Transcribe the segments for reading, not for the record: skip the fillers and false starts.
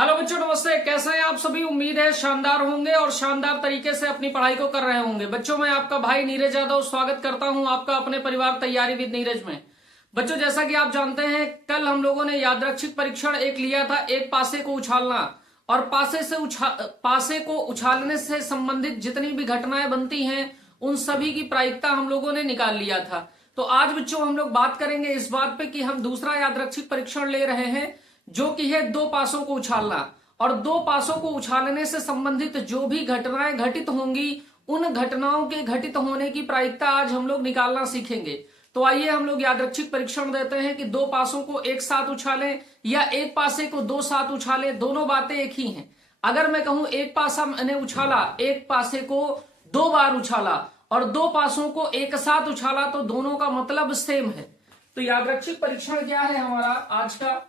Hello बच्चों, नमस्ते। कैसे हैं आप सभी? उम्मीद है शानदार होंगे और शानदार तरीके से अपनी पढ़ाई को कर रहे होंगे। बच्चों, मैं आपका भाई नीरज यादव स्वागत करता हूं आपका अपने परिवार तैयारी विद नीरज में। बच्चों, जैसा कि आप जानते हैं, कल हम लोगों ने यादृच्छिक परीक्षण एक लिया था, एक पासे को उछालना। और पासे को उछालने से संबंधित जितनी भी घटनाएं बनती हैं उन सभी की प्रायिकता हम लोगों ने निकाल लिया था। तो आज बच्चों हम लोग बात करेंगे इस बात पे कि हम दूसरा यादृच्छिक परीक्षण ले रहे हैं, जो कि है दो पासों को उछालना। और दो पासों को उछालने से संबंधित जो भी घटनाएं घटित होंगी उन घटनाओं के घटित होने की प्रायिकता आज हम लोग निकालना सीखेंगे। तो आइए हम लोग यादृच्छिक परीक्षण देते हैं कि दो पासों को एक साथ उछालें या एक पासे को दो साथ उछालें, दोनों बातें एक ही हैं। अगर मैं कहूं एक पासा मैंने उछाला, एक पासे को दो बार उछाला और दो पासों को एक साथ उछाला, तो दोनों का मतलब सेम है। तो यादृच्छिक परीक्षण क्या है हमारा आज का?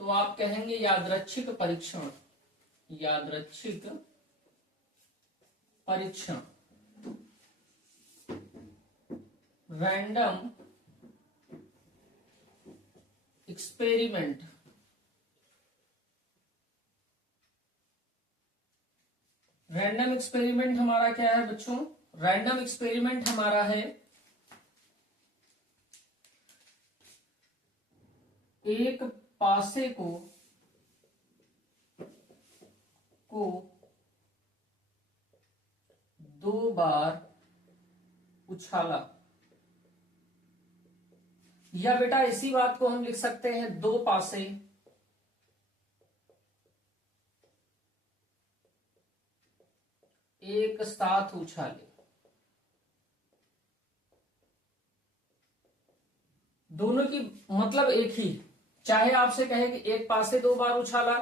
तो आप कहेंगे यादृच्छिक परीक्षण। यादृच्छिक परीक्षण, रैंडम एक्सपेरिमेंट। रैंडम एक्सपेरिमेंट हमारा क्या है बच्चों? रैंडम एक्सपेरिमेंट हमारा है एक पासे को दो बार उछाला, या बेटा इसी बात को हम लिख सकते हैं दो पासे एक साथ उछाले। दोनों की मतलब एक ही, चाहे आपसे कहे कि एक पासे दो बार उछाला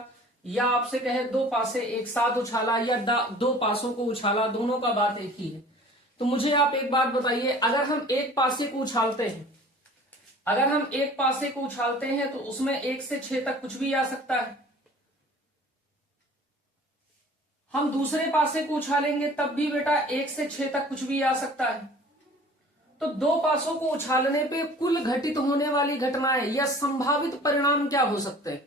या आपसे कहे दो पासे एक साथ उछाला या दो पासों को उछाला, दोनों का बात एक ही है। तो मुझे आप एक बात बताइए, अगर हम एक पासे को उछालते हैं, अगर हम एक पासे को उछालते हैं तो उसमें 1 से 6 तक कुछ भी आ सकता है। हम दूसरे पासे को उछालेंगे तब भी बेटा 1 से 6 तक कुछ भी आ सकता है। तो दो पासों को उछालने पे कुल घटित होने वाली घटनाएं या संभावित परिणाम क्या हो सकते हैं?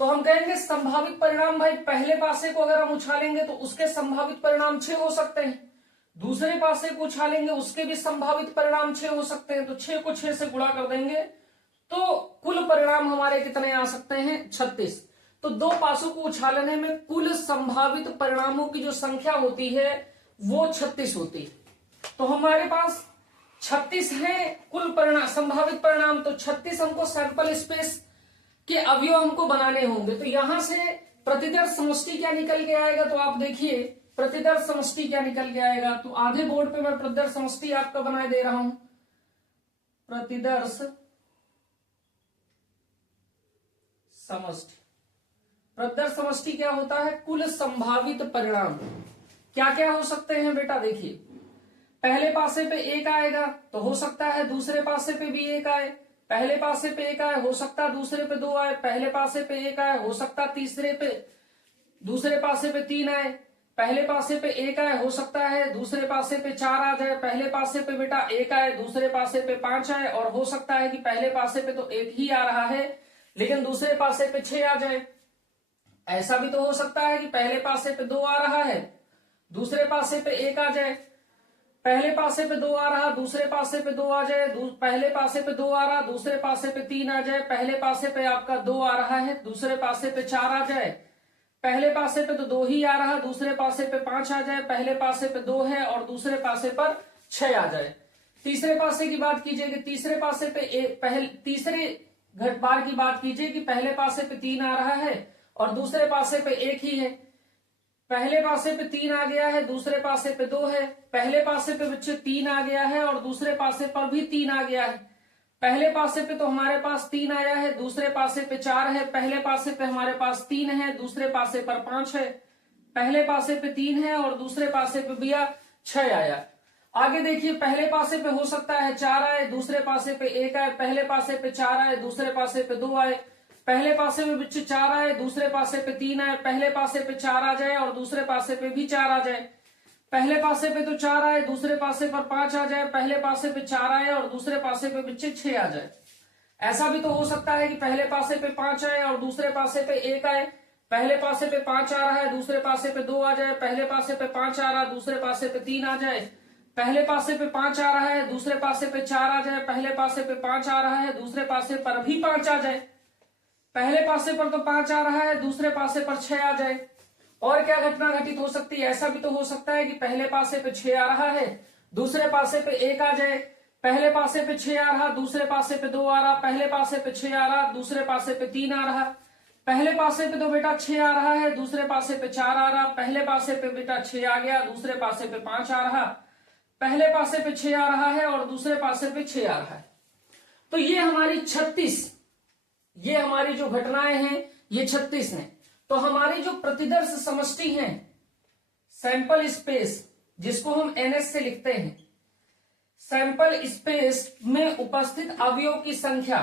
तो हम कहेंगे संभावित परिणाम, भाई पहले पासे को अगर हम उछालेंगे तो उसके संभावित परिणाम 6 हो सकते हैं, दूसरे पासे को उछालेंगे उसके भी संभावित परिणाम 6 हो सकते हैं। तो 6 को 6 से गुणा कर देंगे तो कुल परिणाम हमारे कितने आ सकते हैं? 36। तो दो पासों को उछालने में कुल संभावित परिणामों की जो संख्या होती है वो 36 होती है। तो हमारे पास 36 है कुल परिणाम, संभावित परिणाम। तो 36 हमको सैंपल स्पेस के अवयव हमको बनाने होंगे। तो यहां से प्रतिदर समष्टि क्या निकल के आएगा? तो आप देखिए प्रतिदर समष्टि क्या निकल के आएगा। तो आधे बोर्ड पे मैं प्रतिदर समष्टि आपका बनाए दे रहा हूं। प्रतिदर्श समष्टि, प्रतिदर्श समष्टि क्या होता है? कुल संभावित परिणाम। क्या क्या हो सकते हैं बेटा? देखिए, पहले पासे पे एक आएगा तो हो सकता है दूसरे पासे पे भी एक आए। पहले पासे पे एक आए, हो सकता है दूसरे पे दो आए। पहले पासे पे एक आए, हो सकता है तीसरे पे, दूसरे पासे पे 3 आए। पहले पासे पे एक आए, हो सकता है दूसरे पासे पे 4 आ जाए। पहले पासे पे बेटा एक आए, दूसरे पासे पे 5 आए। और हो सकता है कि पहले पासे पे तो एक ही आ रहा है लेकिन दूसरे पासे पे 6 आ जाए। ऐसा भी तो हो सकता है कि पहले पासे पे 2 आ रहा है, दूसरे पासे पे 1 आ जाए। पहले पासे पे 2 आ रहा, दूसरे पासे पे 2 आ जाए। पहले पासे पे 2 आ रहा, दूसरे पासे पे 3 आ जाए। पहले पासे पे आपका 2 आ रहा है, दूसरे पासे पे 4 आ जाए। पहले पासे पे तो 2 ही आ रहा, दूसरे पासे पे 5 आ जाए। पहले पासे पे 2 है और दूसरे पासे पर 6 आ जाए। तीसरे पासे की बात कीजिए कि तीसरे पासे पे तीसरे बार की बात कीजिए कि पहले पासे पे 3 आ रहा है और दूसरे पासे पे 1 ही है। पहले पासे पे 3 आ गया है, दूसरे पासे पे 2 है। पहले पासे पे बच्चे 3 आ गया है और दूसरे पासे पर भी 3 आ गया है। पहले पासे पे तो हमारे पास 3 आया है, दूसरे पासे पे 4 है। पहले पासे पे हमारे पास 3 है, दूसरे पासे पर 5 है। पहले पासे पे 3 है और दूसरे पासे पे भैया 6 आया। आगे देखिए, पहले पासे पे हो सकता है 4 आए, दूसरे पासे पे 1 आए। पहले पासे पे 4 आए, दूसरे पासे पे 2 आए। पहले पासे में बच्चे 4 आए, दूसरे पासे पे 3 आए। पहले पासे पे 4 आ जाए और दूसरे पासे पे भी 4 आ जाए। पहले पासे पे तो 4 आए, दूसरे पासे पर 5 आ जाए। पहले पासे पे 4 आए और दूसरे पासे पे बच्चे 6 आ जाए। ऐसा भी तो हो सकता है कि पहले पासे पे 5 आए और दूसरे पासे पे 1 आए, पहले पासे पे 5 आ रहा है, दूसरे पासे पे 2 आ जाए, पहले पासे पे 5 आ रहा है, दूसरे पासे पे 3 आ जाए, पहले पासे पे 5 आ रहा है, दूसरे पासे पे 4 आ जाए, पहले पासे पे 5 आ रहा है, दूसरे पासे पर भी 5 आ जाए, पहले पासे पर तो 5 आ रहा है, दूसरे पासे पर 6 आ जाए। और क्या घटना घटित हो सकती है? ऐसा भी तो हो सकता है कि पहले पासे पे 6 आ रहा है, दूसरे पासे पे 1 आ जाए, पहले पासे पे 6 आ रहा, दूसरे पासे पे 2 आ रहा, पहले पासे पे 6 आ रहा, दूसरे पासे पे 3 आ रहा, पहले पासे पे तो बेटा 6 आ रहा है, दूसरे पासे पे 4 आ रहा, पहले पासे पे बेटा 6 आ गया, दूसरे पासे पे 5 आ रहा, पहले पासे पे 6 आ रहा है और दूसरे पासे पे 6 आ रहा है। तो ये हमारी 36, ये हमारी जो घटनाएं हैं ये 36 हैं। तो हमारी जो प्रतिदर्श समष्टि है, सैंपल स्पेस, जिसको हम एनएस से लिखते हैं, सैंपल स्पेस में उपस्थित अवयव की संख्या,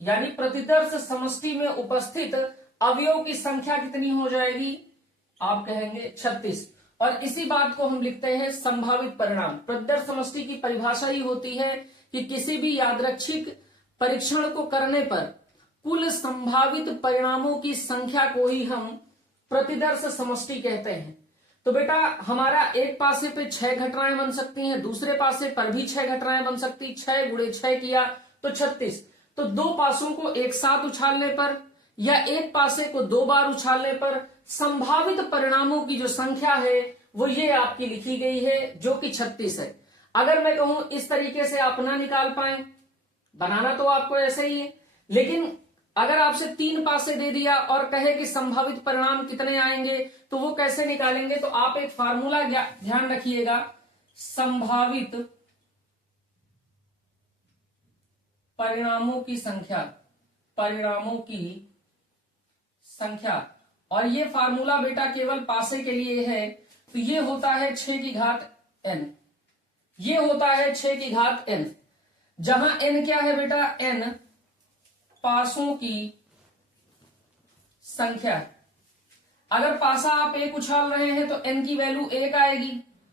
यानी प्रतिदर्श समष्टि में उपस्थित अवयव की संख्या कितनी हो जाएगी? आप कहेंगे 36। और इसी बात को हम लिखते हैं संभावित परिणाम। प्रतिदर्श समष्टि की परिभाषा ही होती है कि किसी भी यादृच्छिक परीक्षण को करने पर कुल संभावित परिणामों की संख्या को ही हम प्रतिदर्श समष्टि कहते हैं। तो बेटा हमारा एक पासे पे 6 घटनाएं बन सकती हैं, दूसरे पासे पर भी 6 घटनाएं बन सकती, 6 गुणे 6 किया तो 36। तो 2 पासों को एक साथ उछालने पर या एक पासे को 2 बार उछालने पर संभावित परिणामों की जो संख्या है वो ये आपकी लिखी गई है, जो कि 36 है। अगर मैं कहूं इस तरीके से आप ना निकाल पाए, बनाना तो आपको ऐसे ही है, लेकिन अगर आपसे 3 पासे दे दिया और कहे कि संभावित परिणाम कितने आएंगे तो वो कैसे निकालेंगे? तो आप एक फार्मूला ध्यान रखिएगा, संभावित परिणामों की संख्या, परिणामों की संख्या। और ये फार्मूला बेटा केवल पासे के लिए है, तो ये होता है 6 की घात n, ये होता है 6 की घात n, जहां n क्या है बेटा? n पासों की संख्या। अगर पासा आप 1 उछाल रहे हैं तो n की वैल्यू 1 आएगी,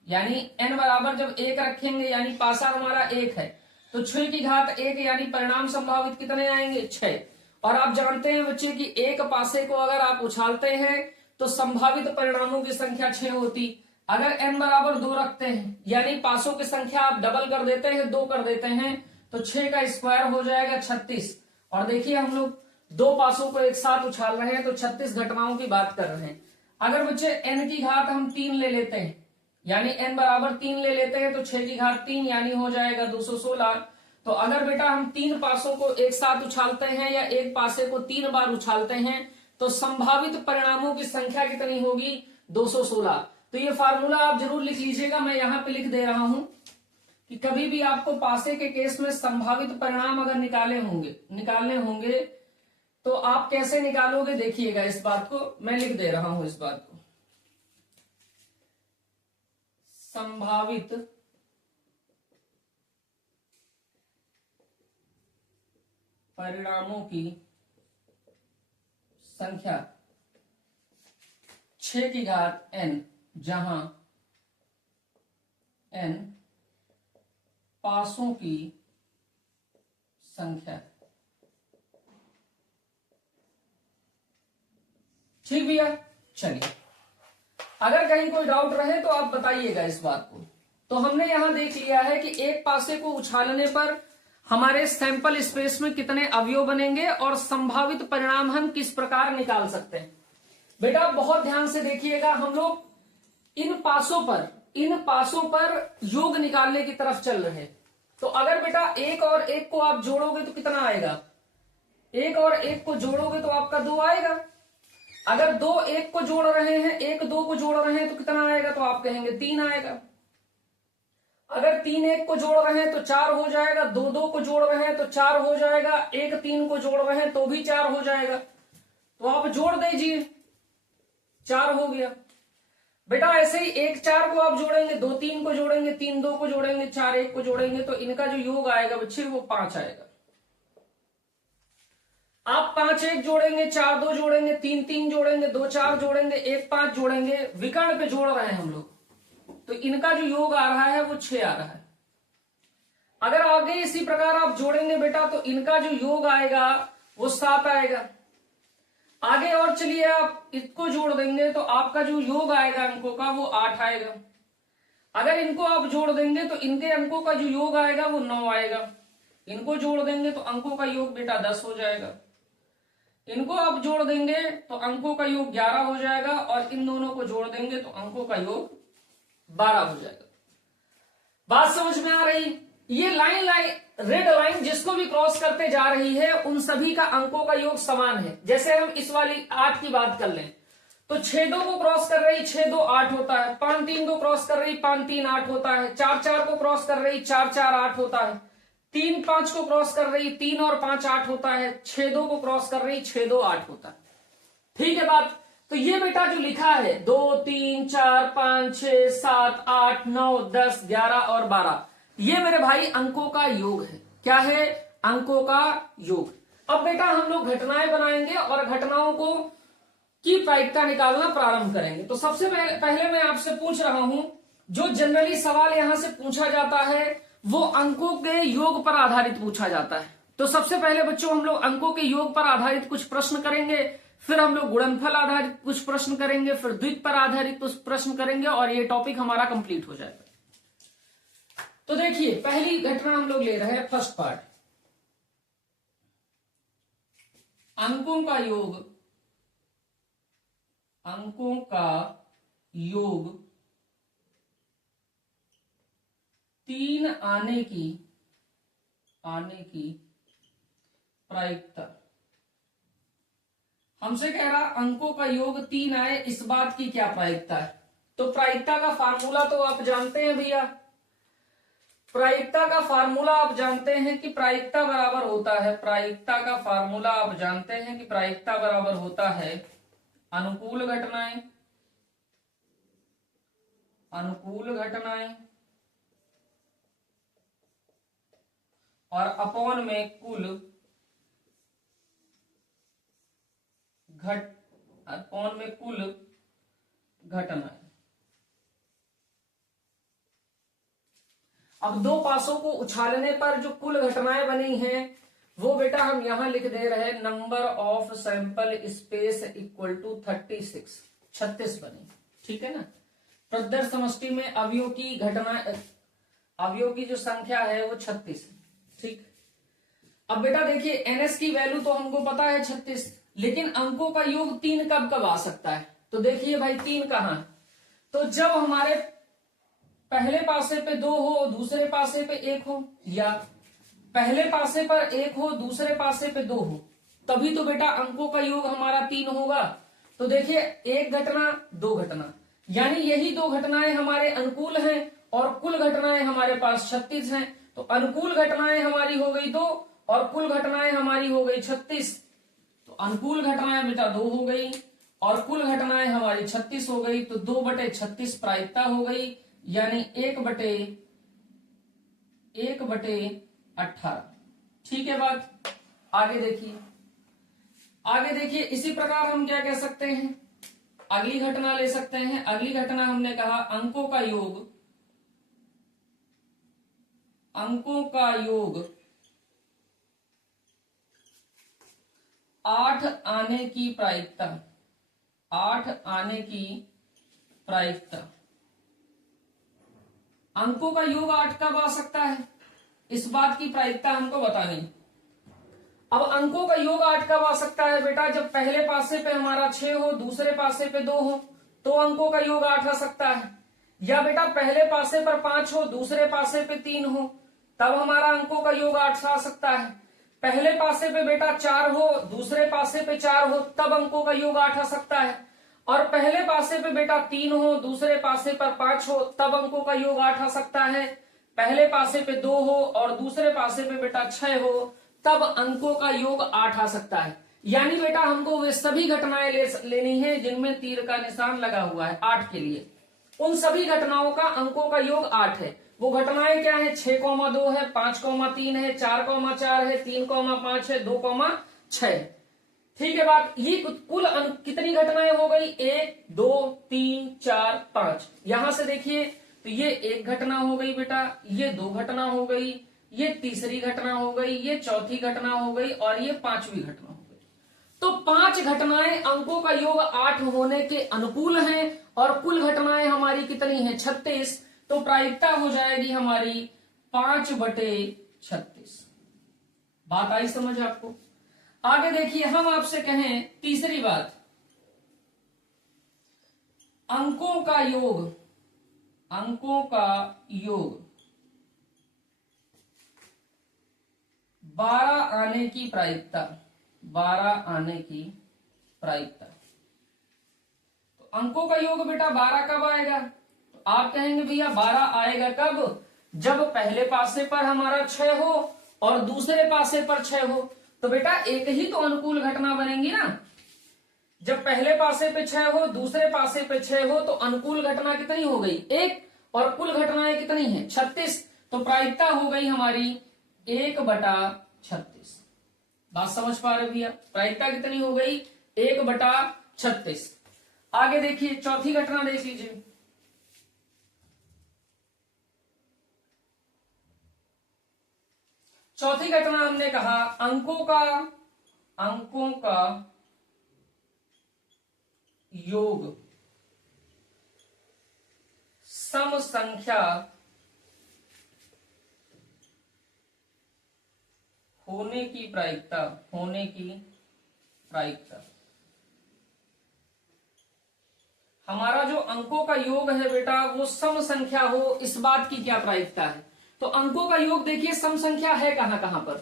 यानी n बराबर जब 1 रखेंगे यानी पासा हमारा 1 है, तो 6 की घात 1 यानी परिणाम संभावित कितने आएंगे? 6। और आप जानते हैं बच्चे कि एक पासे को अगर आप उछालते हैं तो संभावित परिणामों की संख्या 6 होती। अगर n बराबर 2 रखते हैं यानी पासों की संख्या आप डबल कर देते हैं, 2 कर देते हैं, तो 6 का स्क्वायर हो जाएगा 36। और देखिए हम लोग 2 पासों को एक साथ उछाल रहे हैं तो 36 घटनाओं की बात कर रहे हैं। अगर बच्चे n की घात हम 3 ले लेते हैं, यानी n बराबर 3 ले लेते हैं, तो 6 की घात 3 यानी हो जाएगा 216। तो अगर बेटा हम 3 पासों को एक साथ उछालते हैं या एक पासे को 3 बार उछालते हैं तो संभावित परिणामों की संख्या कितनी होगी? 216। तो ये फार्मूला आप जरूर लिख लीजिएगा, मैं यहां पे लिख दे रहा हूं कि कभी भी आपको पासे के केस में संभावित परिणाम अगर निकालने होंगे तो आप कैसे निकालोगे? देखिएगा, इस बात को मैं लिख दे रहा हूं, इस बात को, संभावित परिणामों की संख्या 6 की घात n, जहां n पासों की संख्या। ठीक भैया, चलिए अगर कहीं कोई डाउट रहे तो आप बताइएगा इस बात को। तो हमने यहां देख लिया है कि एक पासे को उछालने पर हमारे सैंपल स्पेस में कितने अवयव बनेंगे और संभावित परिणाम हम किस प्रकार निकाल सकते हैं। बेटा बहुत ध्यान से देखिएगा, हम लोग इन पासों पर योग निकालने की तरफ चल रहे हैं। तो अगर बेटा 1 और 1 को आप जोड़ोगे तो कितना आएगा? 1 और 1 को जोड़ोगे तो आपका 2 आएगा। अगर 2 1 को जोड़ रहे हैं, 1 2 को जोड़ रहे हैं तो कितना आएगा? तो आप कहेंगे 3 आएगा। अगर 3 1 को जोड़ रहे हैं तो 4 हो जाएगा, 2 2 को जोड़ रहे हैं तो 4 हो जाएगा, 1 3 को जोड़ रहे हैं तो भी 4 हो जाएगा। तो आप जोड़ दीजिए, 4 हो गया। बेटा ऐसे ही 1 4 को आप जोड़ेंगे, 2 3 को जोड़ेंगे, 3 2 को जोड़ेंगे, 4 1 को जोड़ेंगे, तो इनका जो योग आएगा बच्चे वो 5 आएगा। आप 5 1 जोड़ेंगे, 4 2 जोड़ेंगे, 3 3 जोड़ेंगे, 2 4 जोड़ेंगे, 1 5 जोड़ेंगे, विकर्ण पे जोड़ रहे हैं हम लोग, तो इनका जो योग आ रहा है वो 6 आ रहा है। अगर आगे इसी प्रकार आप जोड़ेंगे बेटा तो इनका जो योग आएगा वो 7 आएगा। आगे और चलिए आप इसको जोड़ देंगे तो आपका जो योग आएगा अंकों का वो 8 आएगा। अगर इनको आप जोड़ देंगे तो इनके अंकों का जो योग आएगा वो 9 आएगा। इनको जोड़ देंगे तो अंकों का योग बेटा 10 हो जाएगा। इनको आप जोड़ देंगे तो अंकों का योग 11 हो जाएगा और इन दोनों को जोड़ देंगे तो अंकों का योग 12 हो जाएगा। बात समझ में आ रही? ये लाइन रेड लाइन जिसको भी क्रॉस करते जा रही है उन सभी का अंकों का योग समान है। जैसे हम इस वाली 8 की बात कर लें तो 6 2 को क्रॉस कर रही 6 2 8 होता है, 5 3 को क्रॉस कर रही 5 3 8 होता है, 4 4 को क्रॉस कर रही 4 4 8 होता है, 3 5 को क्रॉस कर रही 3 और 5 8 होता है, 6 2 को क्रॉस कर रही 6 2 8 होता है। ठीक है बात? तो ये बेटा जो लिखा है 2 3 4 5 6 7 8 9 10 11 और 12, ये मेरे भाई अंकों का योग है। क्या है? अंकों का योग। अब बेटा हम लोग घटनाएं बनाएंगे और घटनाओं को की प्रायिकता निकालना प्रारंभ करेंगे। तो सबसे पहले मैं आपसे पूछ रहा हूं, जो जनरली सवाल यहां से पूछा जाता है वो अंकों के योग पर आधारित पूछा जाता है। तो सबसे पहले बच्चों हम लोग अंकों के योग पर आधारित कुछ प्रश्न करेंगे, फिर हम लोग गुणनफल आधारित कुछ प्रश्न करेंगे, फिर द्विक पर आधारित कुछ प्रश्न करेंगे और ये टॉपिक हमारा कंप्लीट हो जाएगा। तो देखिए पहली घटना हम लोग ले रहे हैं, फर्स्ट पार्ट, अंकों का योग। अंकों का योग 3 आने की प्रायिकता। हमसे कह रहा अंकों का योग 3 आए, इस बात की क्या प्रायिकता है? तो प्रायिकता का फार्मूला तो आप जानते हैं भैया। प्रायिकता का फार्मूला आप जानते हैं कि प्रायिकता बराबर होता है, प्रायिकता का फार्मूला आप जानते हैं कि प्रायिकता बराबर होता है अनुकूल घटनाएं और अपॉन में कुल घटनाएं। अब दो पासों को उछालने पर जो कुल घटनाएं बनी हैं वो बेटा हम यहां लिख दे रहे हैं, number of sample space equal to 36 बनी। ठीक है ना? प्रदर्श समष्टि में अवयव की जो संख्या है वो 36 है। ठीक। अब बेटा देखिए एनएस की वैल्यू तो हमको पता है 36, लेकिन अंकों का योग 3 कब कब आ सकता है? तो देखिए भाई 3 कहां है? तो जब हमारे पहले पासे पे 2 हो, दूसरे पासे पे 1 हो, या पहले पासे पर 1 हो, दूसरे पासे पे 2 हो, तभी तो बेटा अंकों का योग हमारा 3 होगा। तो देखिए 1 घटना 2 घटना, यानी यही 2 घटनाएं हमारे अनुकूल हैं और कुल घटनाएं हमारे पास 36 हैं। तो अनुकूल घटनाएं हमारी हो गई 2 और कुल घटनाएं हमारी हो गई 36। तो अनुकूल घटनाएं बेटा 2 हो गई और कुल घटनाएं हमारी 36 हो गई। तो 2/36 प्रायिकता हो गई, यानी 1/18। ठीक है बात? आगे देखिए इसी प्रकार हम क्या कह सकते हैं, अगली घटना ले सकते हैं। अगली घटना हमने कहा अंकों का योग 8 आने की प्रायिकता। अंकों का योग 8 कब आ सकता है, इस बात की प्रायिकता हमको बतानी। अब अंकों का योग 8 कब आ सकता है बेटा? जब पहले पासे पे हमारा 6 हो, दूसरे पासे पे 2 हो, तो अंकों का योग 8 आ सकता है। या बेटा पहले पासे पर 5 हो, दूसरे पासे पे 3 हो, तब हमारा अंकों का योग 8 आ सकता है। पहले पासे पे बेटा 4 हो, दूसरे पासे पे 4 हो, तब अंकों का योग 8 आ सकता है। और पहले पासे पे बेटा 3 हो, दूसरे पासे पर 5 हो, तब अंकों का योग 8 आ सकता है। पहले पासे पे 2 हो और दूसरे पासे पे बेटा 6 हो, तब अंकों का योग 8 आ सकता है। यानी बेटा हमको वे सभी घटनाएं लेनी है जिनमें तीर का निशान लगा हुआ है 8 के लिए। उन सभी घटनाओं का अंकों का योग 8 है। वो घटनाएं क्या है? 6,2 है, 5,3 है, 4,4 है, 3,5 है, 2,6। ठीक है बात? ये कुल कितनी घटनाएं हो गई? 1 2 3 4 5। यहां से देखिए तो ये 1 घटना हो गई बेटा, ये 2 घटना हो गई, ये तीसरी घटना हो गई, ये चौथी घटना हो गई और ये पांचवी घटना हो गई। तो 5 घटनाएं अंकों का योग 8 होने के अनुकूल हैं और कुल घटनाएं हमारी कितनी हैं 36। तो प्रायिकता हो जाएगी हमारी 5/36। बात आई समझ आपको? आगे देखिए, हम आपसे कहें तीसरी बात, अंकों का योग 12 आने की प्रायिकता, 12 आने की प्रायिकता। तो अंकों का योग बेटा 12 कब आएगा? तो आप कहेंगे भैया 12 आएगा कब? जब पहले पासे पर हमारा 6 हो और दूसरे पासे पर 6 हो। तो बेटा एक ही तो अनुकूल घटना बनेगी ना। जब पहले पासे पे 6 हो, दूसरे पासे पे 6 हो, तो अनुकूल घटना कितनी हो गई? 1। और कुल घटनाएं कितनी हैं? 36। तो प्रायिकता हो गई हमारी 1/36। बात समझ पा रहे भैया? प्रायिकता कितनी हो गई? 1/36। आगे देखिए, चौथी घटना देख लीजिए। चौथी घटना हमने कहा अंकों का योग सम संख्या होने की प्रायिकता, हमारा जो अंकों का योग है बेटा वो सम संख्या हो, इस बात की क्या प्रायिकता है? तो अंकों का योग देखिए सम संख्या है कहां कहां पर।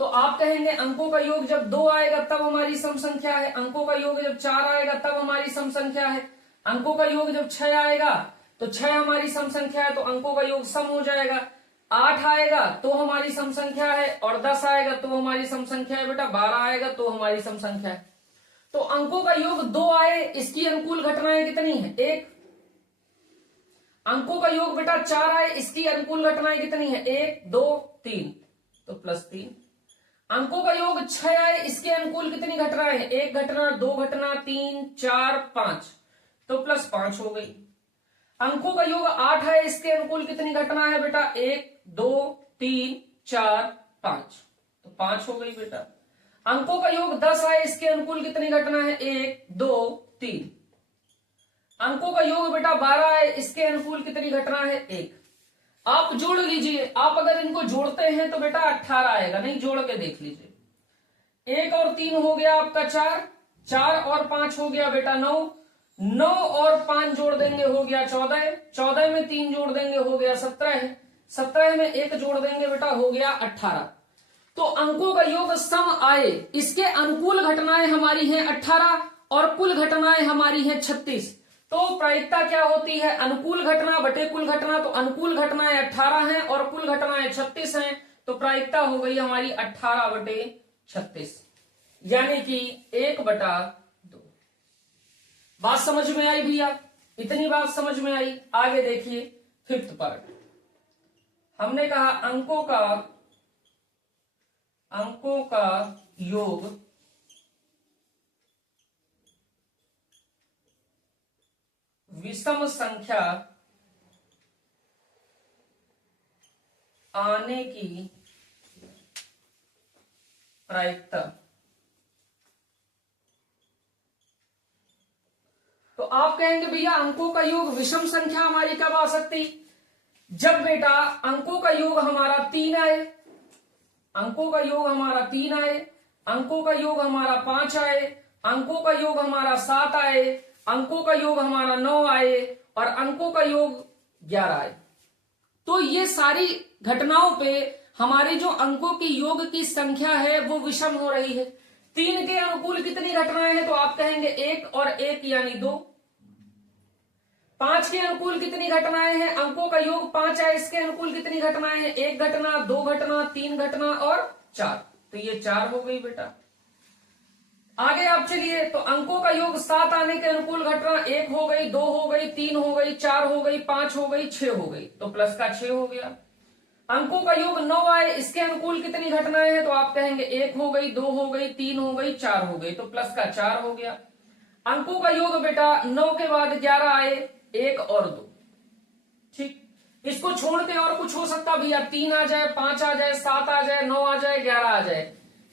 तो आप कहेंगे अंकों का योग जब 2 आएगा तब हमारी सम संख्या है, अंकों का योग जब 4 आएगा तब हमारी सम संख्या है, अंकों का योग जब 6 आएगा तो 6 हमारी सम संख्या है, तो अंकों का योग सम हो जाएगा। 8 आएगा तो हमारी सम संख्या है, और 10 आएगा तो हमारी सम संख्या है बेटा, 12 आएगा तो हमारी सम संख्या है। तो अंकों का योग 2 आए, इसकी अनुकूल घटनाएं कितनी है? 1। अंकों का योग बेटा 4 आए, इसकी अनुकूल घटनाएं कितनी है? 1 2 3, तो +3। अंकों का योग 6 आए, इसके अनुकूल कितनी घटनाएं है? 1 घटना, 2 घटना, 3 4 5, तो +5 हो गई। अंकों का योग 8 है, इसके अनुकूल कितनी घटना है बेटा? 1 2 3 4 5, तो 5 हो गई बेटा। अंकों का योग 10 है, इसके अनुकूल कितनी घटना है? 1 2 3। अंकों का योग बेटा 12 है, इसके अनुकूल कितनी घटना है? 1। आप जोड़ लीजिए, आप अगर इनको जोड़ते हैं तो बेटा 18 आएगा, नहीं जोड़ के देख लीजिए। 1 और 3 हो गया आपका 4, 4 और 5 हो गया बेटा 9, 9 और 5 जोड़ देंगे हो गया 14, 14 में 3 जोड़ देंगे हो गया 17, 17 में 1 जोड़ देंगे बेटा हो गया 18। तो अंकों का योग सम आए, इसके अनुकूल घटनाएं हमारी हैं 18 और कुल घटनाएं हमारी हैं 36। तो प्रायिकता क्या होती है? अनुकूल घटना बटे कुल घटना। तो अनुकूल घटनाएं 18 हैं और कुल घटनाएं 36 हैं, तो प्रायिकता हो गई हमारी 18/36, यानी कि 1/2। बात समझ में आई भैया? इतनी बात समझ में आई। आगे देखिए 5th पार्ट। हमने कहा अंकों का योग विषम संख्या आने की प्रायिकता। तो आप कहेंगे भैया अंकों का योग विषम संख्या हमारी कब आ सकती? जब बेटा अंकों का योग हमारा 3 आए, अंकों का योग हमारा 3 आए, अंकों का योग हमारा 5 आए, अंकों का योग हमारा 7 आए, अंकों का योग हमारा 9 आए और अंकों का योग 11 आए। तो ये सारी घटनाओं पे हमारे जो अंकों की योग की संख्या है वो विषम हो रही है। 3 के अनुकूल कितनी घटनाएं हैं? तो आप कहेंगे 1 और 1 यानी 2। 5 के अनुकूल कितनी घटनाएं हैं? अंकों का योग 5 है, इसके अनुकूल कितनी घटनाएं हैं? 1 घटना, 2 घटना, 3 घटना और 4, तो ये 4 हो गई बेटा। आगे आप चलिए, तो अंकों का योग 7 आने के अनुकूल घटना 1 हो गई, 2 हो गई, 3 हो गई, 4 हो गई, 5 हो गई, 6 हो गई, तो प्लस का 6 हो गया। अंकों का योग 9 आए, इसके अनुकूल कितनी घटनाएं हैं? तो आप कहेंगे 1 हो गई, 2 हो गई, 3 हो गई, 4 हो गई, तो प्लस का 4 हो गया। अंकों का योग बेटा 9 के बाद 11 आए, 1 और 2, ठीक। इसको छोड़ के और कुछ हो सकता भैया, 3 आ जाए, 5 आ जाए, 7 आ जाए, 9 आ जाए, 11 आ जाए,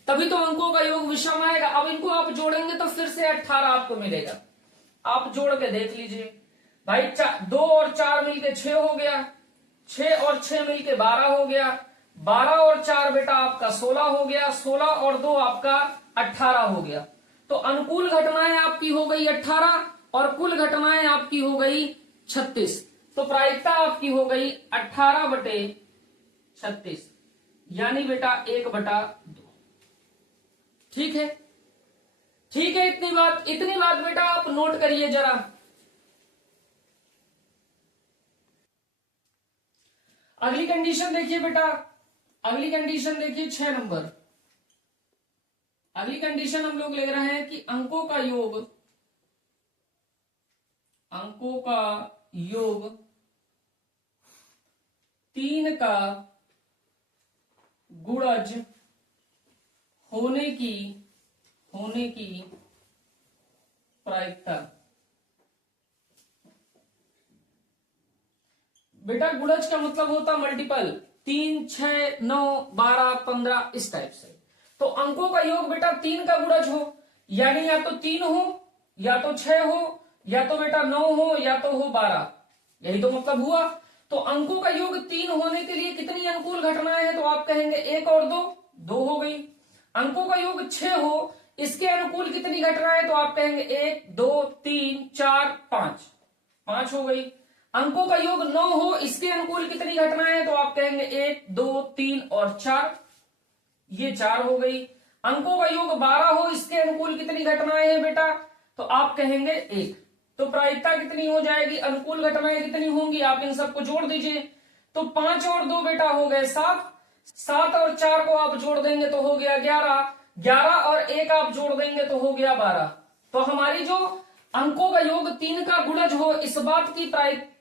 तभी तो अंकों का योग विषम आएगा। अब इनको आप जोड़ेंगे तो फिर से 18 आपको मिलेगा। आप जोड़ के देख लीजिए भाई, 2 और 4 मिलके 6 हो गया, 6 और 6 मिलके 12 हो गया, 12 और 4 बेटा आपका 16 हो गया, 16 और 2 आपका 18 हो गया। तो अनुकूल घटनाएं आपकी हो गई 18 और कुल घटनाएं आपकी हो गई 36। तो प्रायिकता आपकी हो गई 18/36, यानी बेटा 1/2। ठीक है, ठीक है, इतनी बात बेटा आप नोट करिए जरा। अगली कंडीशन देखिए बेटा, अगली कंडीशन देखिए 6 नंबर। अगली कंडीशन हम लोग ले रहे हैं कि अंकों का योग 3 का गुणज होने की प्रायिकता। बेटा गुणज का मतलब होता मल्टीपल, 3, 6, 9, 12, 15 इस टाइप से। तो अंकों का योग बेटा 3 का गुणज हो, यानी या तो 3 हो, या तो 6 हो, या तो बेटा 9 हो, या तो हो 12। यही तो मतलब हुआ। तो अंकों का योग 3 होने के लिए कितनी अनुकूल घटनाएं हैं, तो आप कहेंगे 1 और 2 हो गई। अंकों का योग 6 हो, इसके अनुकूल कितनी घटनाएं, तो आप कहेंगे 1, 2, 3, 4, 5 हो गई। अंकों का योग 9 हो, इसके अनुकूल कितनी घटनाएं, तो आप कहेंगे 1, 2, 3 और 4, ये 4 हो गई। अंकों का योग 12 हो, इसके अनुकूल कितनी घटनाएं हैं बेटा, तो आप कहेंगे 1। तो प्रायिकता कितनी हो जाएगी, अनुकूल घटनाएं कितनी होंगी, आप इन सबको जोड़ दीजिए। तो 5 और 2 बेटा हो गए 7, 7 और 4 को आप जोड़ देंगे तो हो गया 11, 11 और 1 आप जोड़ देंगे तो हो गया 12। तो हमारी जो अंकों का योग 3 का गुणज हो, इस बात की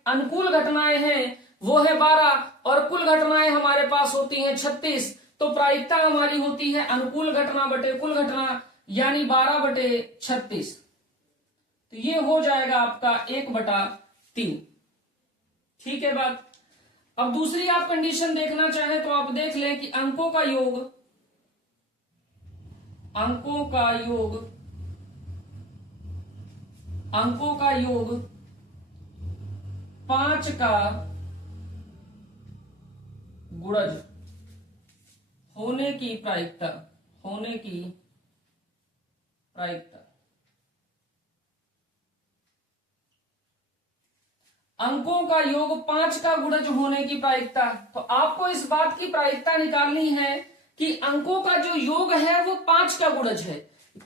अनुकूल घटनाएं हैं वो है 12 और कुल घटनाएं हमारे पास होती हैं 36। तो प्रायिकता हमारी होती है अनुकूल घटना बटे कुल घटना, यानी 12/36। तो ये हो जाएगा आपका 1/3। ठीक है बात। अब दूसरी आप कंडीशन देखना चाहे तो आप देख लें कि अंकों का योग 5 का गुणज होने की प्रायिकता, अंकों का योग 5 का गुणज होने की प्रायिकता। तो आपको इस बात की प्रायिकता निकालनी है कि अंकों का जो योग है वो 5 का गुणज है।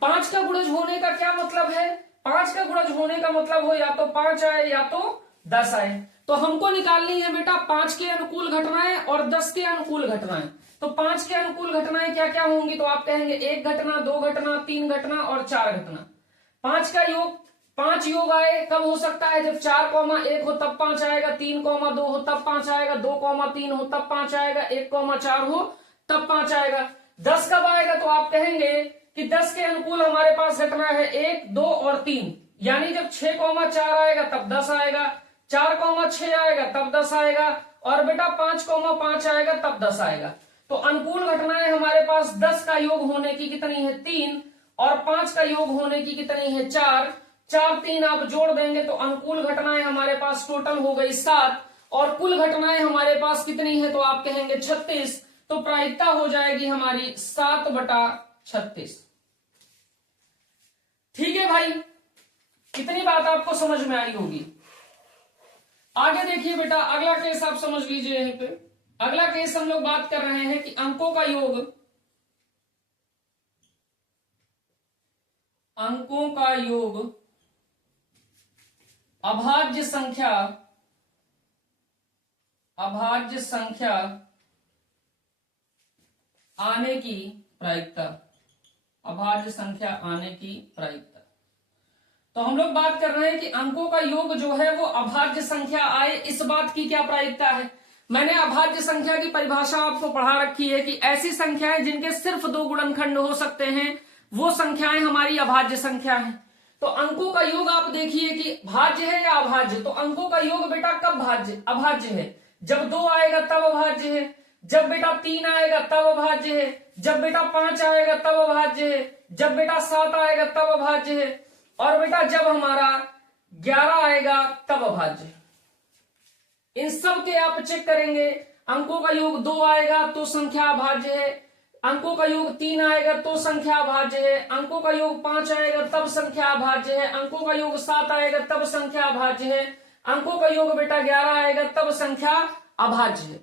5 का गुणज होने का क्या मतलब है, 5 का गुणज होने का मतलब हो या तो 5 आए या तो 10 आए। तो हमको निकालनी है बेटा 5 के अनुकूल घटनाएं और 10 के अनुकूल घटनाएं। तो 5 के अनुकूल घटनाएं क्या क्या होंगी, तो आप कहेंगे 1 घटना, 2 घटना, 3 घटना और 4 घटना। 5 का योग, 5 योग आए कब हो सकता है, जब 4,1 हो तब 5 आएगा, 3,2 हो तब 5 आएगा, 2,3 हो तब 5 आएगा, 1,4 हो तब 5 आएगा। 10 कब आएगा, तो आप कहेंगे कि 10 के अनुकूल हमारे पास घटना है 1, 2 और 3, यानी जब 6,4 आएगा तब 10 आएगा, 4,6 आएगा तब 10 आएगा और बेटा 5,5 आएगा तब 10 आएगा। तो अनुकूल घटनाएं हमारे पास 10 का योग होने की कितनी है 3 और 5 का योग होने की कितनी है 4, 4, 3 आप जोड़ देंगे तो अनुकूल घटनाएं हमारे पास टोटल हो गई 7 और कुल घटनाएं हमारे पास कितनी है, तो आप कहेंगे 36। तो प्रायिकता हो जाएगी हमारी 7/36। ठीक है भाई, कितनी बात आपको समझ में आई होगी। आगे देखिए बेटा, अगला केस आप समझ लीजिए। यहीं पे अगला केस हम लोग बात कर रहे हैं कि अंकों का योग अभाज्य संख्या आने की प्रायिकता, अभाज्य संख्या आने की प्रायिकता। तो हम लोग बात कर रहे हैं कि अंकों का योग जो है वो अभाज्य संख्या आए, इस बात की क्या प्रायिकता है। मैंने अभाज्य संख्या की परिभाषा आपको पढ़ा रखी है कि ऐसी संख्याएं जिनके सिर्फ 2 गुणनखंड हो सकते हैं वो संख्याएं हमारी अभाज्य संख्या है। तो अंकों का योग आप देखिए कि भाज्य है या अभाज्य। तो अंकों का योग बेटा कब अभाज्य है, जब 2 आएगा तब अभाज्य है, जब बेटा 3 आएगा तब अभाज्य है, जब बेटा 5 आएगा तब अभाज्य है, जब बेटा 7 आएगा तब अभाज्य है, और बेटा जब हमारा 11 आएगा तब अभाज्य है। इन सब के आप चेक करेंगे, अंकों का योग 2 आएगा तो संख्या अभाज्य है, अंकों का योग 3 आएगा तो संख्या अभाज्य है, अंकों का योग 5 आएगा तब संख्या अभाज्य है, अंकों का योग 7 आएगा तब संख्या अभाज्य है, अंकों का योग बेटा 11 आएगा तब संख्या अभाज्य है।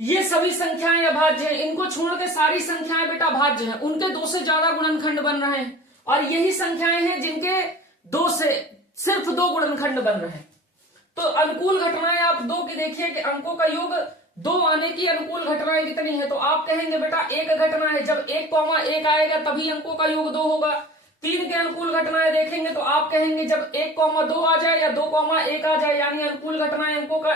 ये सभी संख्याएं अभाज्य हैं, इनको छोड़ के सारी संख्याएं बेटा भाज्य हैं, उनके 2 से ज्यादा गुणनखंड बन रहे हैं, और यही संख्याएं हैं जिनके 2 से सिर्फ 2 गुणनखंड बन रहे हैं। तो अनुकूल घटनाएं आप 2 की देखिए कि अंकों का योग 2 आने की अनुकूल घटनाएं कितनी है, तो आप कहेंगे बेटा एक घटना है, जब 1,1 आएगा तभी अंकों का योग 2 होगा। 3 के अनुकूल घटनाएं देखेंगे तो आप कहेंगे जब 1,2 आ जाए या 2,1 आ जाए, यानी अनुकूल घटनाएं अंकों का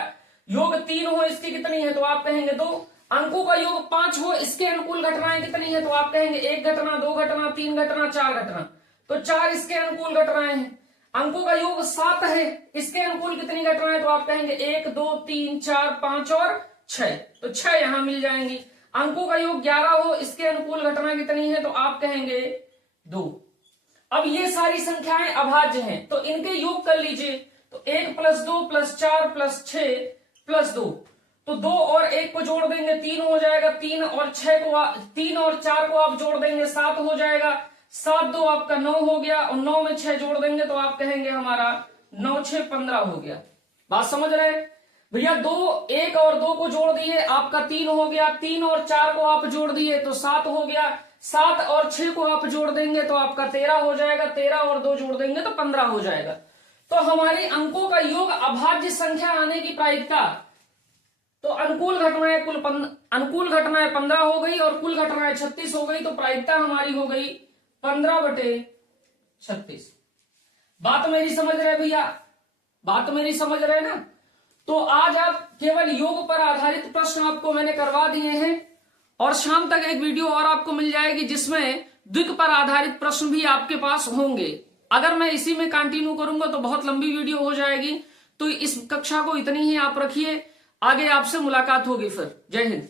योग 3 हो, इसकी कितनी है, तो आप कहेंगे 2। अंकों का योग 5 हो, इसके अनुकूल घटनाएं कितनी है, तो आप कहेंगे 1 घटना, 2 घटना, 3 घटना, 4 घटना, तो 4 इसके अनुकूल घटनाएं हैं। अंकों का योग 7 है, इसके अनुकूल कितनी घटनाएं, तो आप कहेंगे 1, 2, 3, 4, 5 और 6, तो 6 यहां मिल जाएंगी। अंकों का योग 11 हो, इसके अनुकूल घटना कितनी है, तो आप कहेंगे 2। अब ये सारी संख्याएं अभाज्य हैं, तो इनके योग कर लीजिए, तो 1 + 2 + 4 + 6 + 2, तो 2 और 1 को जोड़ देंगे 3 हो जाएगा, 3 और 4 को आप जोड़ देंगे 7 हो जाएगा, 7 2 आपका 9 हो गया, और 9 में 6 जोड़ देंगे तो आप कहेंगे हमारा 9 6 15 हो गया। बात समझ रहे भैया? 2 1 और 2 को जोड़ दिए आपका 3 हो गया, 3 और 4 को आप जोड़ दिए तो 7 हो गया, 7 और 6 को आप जोड़ देंगे तो आपका 13 हो जाएगा, 13 और 2 जोड़ देंगे तो 15 हो जाएगा। तो हमारी अंकों का योग अभाज्य संख्या आने की प्रायिकता, तो अनुकूल घटनाएं 15 हो गई और कुल घटनाएं 36 हो गई, तो प्रायिकता हमारी हो गई 15/36। बात मेरी समझ रहे भैया? बात मेरी समझ रहे ना? तो आज आप केवल योग पर आधारित प्रश्न आपको मैंने करवा दिए हैं, और शाम तक एक वीडियो और आपको मिल जाएगी जिसमें द्विक पर आधारित प्रश्न भी आपके पास होंगे। अगर मैं इसी में कंटिन्यू करूंगा तो बहुत लंबी वीडियो हो जाएगी, तो इस कक्षा को इतनी ही आप रखिए, आगे आपसे मुलाकात होगी फिर। जय हिंद।